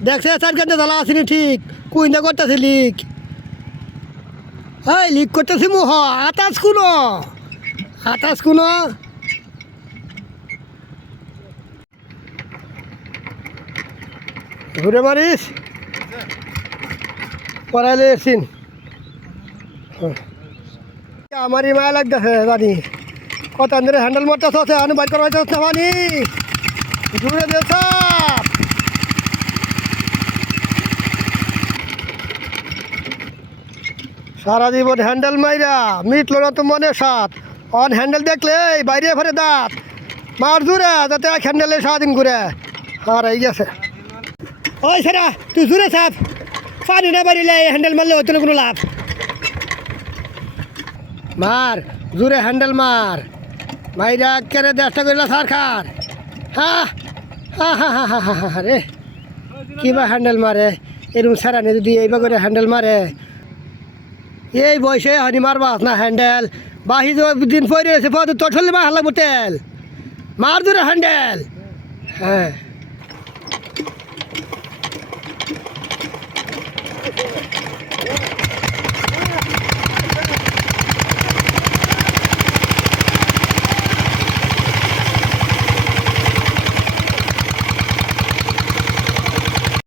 দেখছে চার ঘন্টা জ্বালা আসিনি ঠিক কুইন্দা করতেছে লিক। হ্যাঁ লিক করতেছি মুহ আতাস কোনো ঘুরে মারিস পড়াইলে এসছিন আমারই মায়া লাগতেছে জানি কত ধরে হ্যান্ডেল মারতেছ আমি বাইক করা হয়েছে পানি ঘুরে দিয়েছ সারা জীবন হ্যান্ডেল মাইরা মিটলো না তো মনে সাত অন হ্যান্ডেল দেখলে বাইরে ফেরে দাঁত মার জুড়ে যাতে এক হ্যান্ডেলে সারাদিন ঘুরে আর এই গেছে ওই সেরা তুই জুড়ে চাপ পানি না বাড়িলে হ্যান্ডেল মারলে হতো কোনো লাভ মার জুড়ে হ্যান্ডেল মার মাইরা কেড়ে দেড়টা করলা সার খার হা হা হা হা হা হা হা রে কিবা হ্যান্ডেল মারে এরকম সারানি যদি এইবা করে হ্যান্ডেল মারে এই বয়সে হানি মারবাস না হ্যান্ডেল বাহি দিন পরে এসে পদ তোর চললে মা হালা তেল মার দূরে হ্যান্ডেল হ্যাঁ